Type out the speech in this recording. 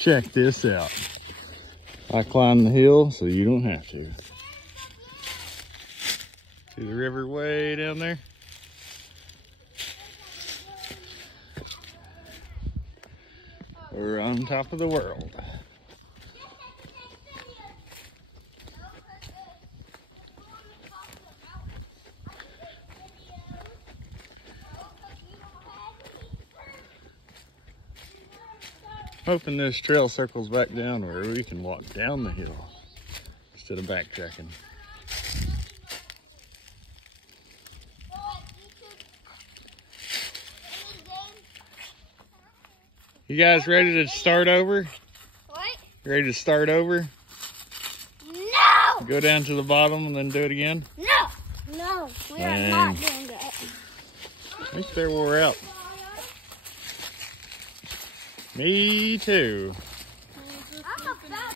Check this out. I climbed the hill so you don't have to. See the river way down there? We're on top of the world. Hoping this trail circles back down where we can walk down the hill instead of backtracking. You guys ready to start over? What? Ready to start over? No! Go down to the bottom and then do it again? No! No, we are not doing that. I think they're wore out. Me too.